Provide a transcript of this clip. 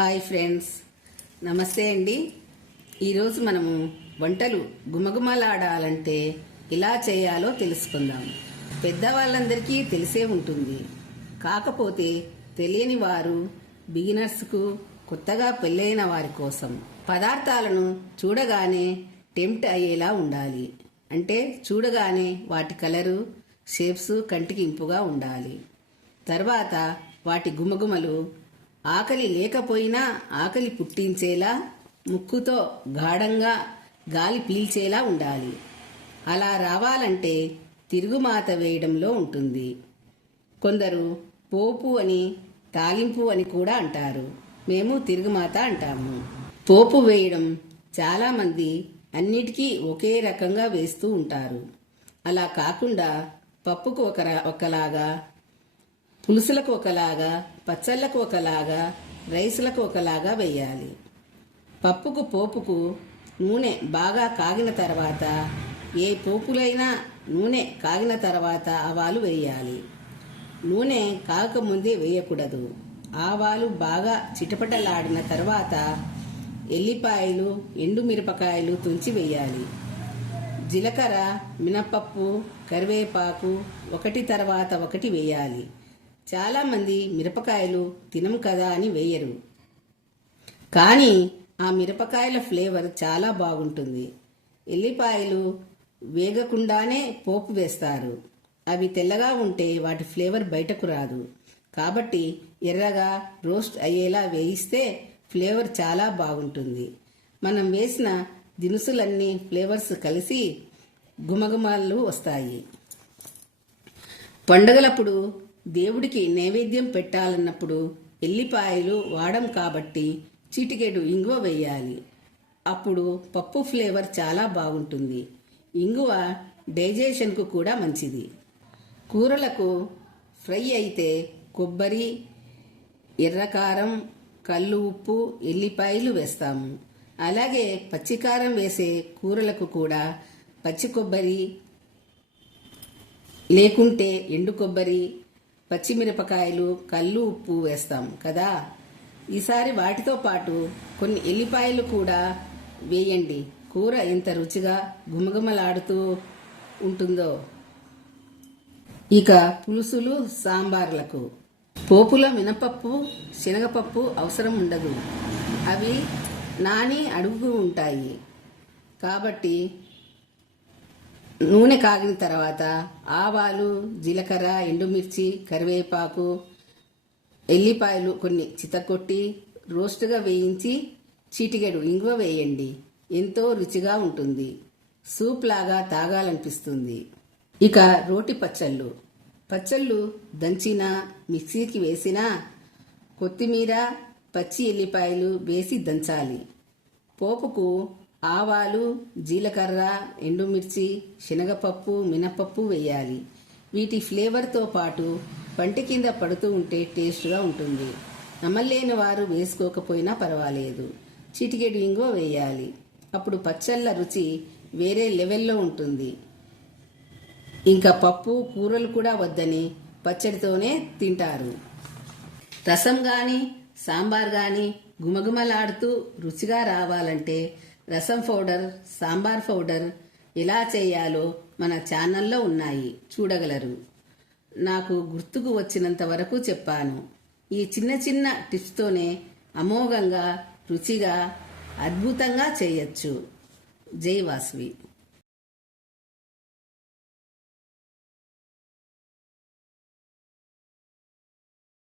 Hi friends. నమస్తే అండి. ఈరోజు మనము వంటలు గుమగుమలాడాలంటే ఎలా చేయాలో తెలుసుకుందాం. పెద్దవాళ్ళందరికీ తెలిసే ఉంటుంది. కాకపోతే తెలియని వారు బిగినర్స్కు కొత్తగా పెళ్ళైన వారి కోసం పదార్థాలను చూడగానే టెంప్ట్ అయ్యేలా ఉండాలి. అంటే చూడగానే వాటి కలరు షేప్స్ కంటికి ఇంపుగా ఉండాలి. తర్వాత వాటి గుమగుమలు ఆకలి లేకపోయినా ఆకలి పుట్టించేలా ముక్కుతో గాఢంగా గాలి పీల్చేలా ఉండాలి. అలా రావాలంటే తిరుగుమాత వేయడంలో ఉంటుంది. కొందరు పోపు అని తాలింపు అని కూడా అంటారు. మేము తిరుగుమాత అంటాము. పోపు వేయడం చాలామంది అన్నిటికీ ఒకే రకంగా వేస్తూ ఉంటారు. అలా కాకుండా పప్పుకు ఒక ఒకలాగా పులుసులకు ఒకలాగా పచ్చళ్ళకు ఒకలాగా రైసులకు ఒకలాగా వేయాలి పప్పుకు పోపుకు నూనె బాగా కాగిన తర్వాత ఏ పోపులైనా నూనె కాగిన తర్వాత ఆవాలు వేయాలి నూనె కాకముందే వేయకూడదు. ఆవాలు బాగా చిటపటలాడిన తర్వాత ఎల్లిపాయలు ఎండుమిరపకాయలు తుంచి వేయాలి జీలకర్ర మినపప్పు కరివేపాకు ఒకటి తర్వాత ఒకటి వేయాలి చాలామంది మిరపకాయలు తినం కదా అని వేయరు. కానీ ఆ మిరపకాయల ఫ్లేవర్ చాలా బాగుంటుంది. ఎల్లిపాయలు వేగకుండానే పోపు వేస్తారు. అవి తెల్లగా ఉంటే వాటి ఫ్లేవర్ బయటకు రాదు. కాబట్టి ఎర్రగా రోస్ట్ అయ్యేలా వేయిస్తే ఫ్లేవర్ చాలా బాగుంటుంది. మనం వేసిన దినుసులన్నీ ఫ్లేవర్స్ కలిసి గుమగుమాలు వస్తాయి. పండుగలప్పుడు దేవుడికి నైవేద్యం పెట్టాలన్నప్పుడు ఎల్లిపాయలు వాడం కాబట్టి చిటికెడు ఇంగువ వేయాలి. అప్పుడు పప్పు ఫ్లేవర్ చాలా బాగుంటుంది. ఇంగువ డైజెషన్కు కూడా మంచిది. కూరలకు ఫ్రై అయితే కొబ్బరి ఎర్రకారం కళ్ళు ఉప్పు ఎల్లిపాయలు వేస్తాము. అలాగే పచ్చికారం వేసే కూరలకు కూడా పచ్చి కొబ్బరి లేకుంటే ఎండు కొబ్బరి పచ్చిమిరపకాయలు కళ్ళు ఉప్పు వేస్తాం కదా? ఈసారి వాటితో పాటు కొన్ని ఎల్లిపాయలు కూడా వేయండి. కూర ఎంత రుచిగా గుమగుమలాడుతూ ఉంటుందో. ఇక పులుసులు సాంబార్లకు. పోపులో మినపప్పు శనగపప్పు అవసరం ఉండదు. అవి నాని అడుగు ఉంటాయి. కాబట్టి నూనె కాగిన తర్వాత ఆవాలు జీలకర్ర ఎండుమిర్చి కరివేపాకు ఎల్లిపాయలు కొన్ని చితకొట్టి రోస్ట్గా వేయించి చీటికెడు ఇంగువ వేయండి. ఎంతో రుచిగా ఉంటుంది. సూప్ లాగా తాగాలనిపిస్తుంది. ఇక రోటి పచ్చళ్ళు. పచ్చళ్ళు దంచినా మిక్సీకి వేసినా కొత్తిమీర పచ్చి ఎల్లిపాయలు వేసి దంచాలి. పోపుకు ఆవాలు జీలకర్ర ఎండుమిర్చి శనగపప్పు మినపప్పు వేయాలి. వీటి ఫ్లేవర్తో పాటు పంటి కింద పడుతూ ఉంటే టేస్ట్గా ఉంటుంది. నమ్మలేని వారు వేసుకోకపోయినా పర్వాలేదు. చిటికెడు ఇంగో వేయాలి. అప్పుడు పచ్చళ్ళ రుచి వేరే లెవెల్లో ఉంటుంది. ఇంకా పప్పు కూరలు కూడా వద్దని పచ్చడితోనే తింటారు. రసం కానీ సాంబార్ కానీ గుమగుమలాడుతూ రుచిగా రావాలంటే రసం పౌడర్ సాంబార్ పౌడర్ ఎలా చేయాలో మన ఛానల్లో ఉన్నాయి. చూడగలరు. నాకు గుర్తుకు వచ్చినంత వరకు చెప్పాను. ఈ చిన్న చిన్న టిప్స్తోనే అమోఘంగా రుచిగా అద్భుతంగా చేయొచ్చు. జై వాస్వి.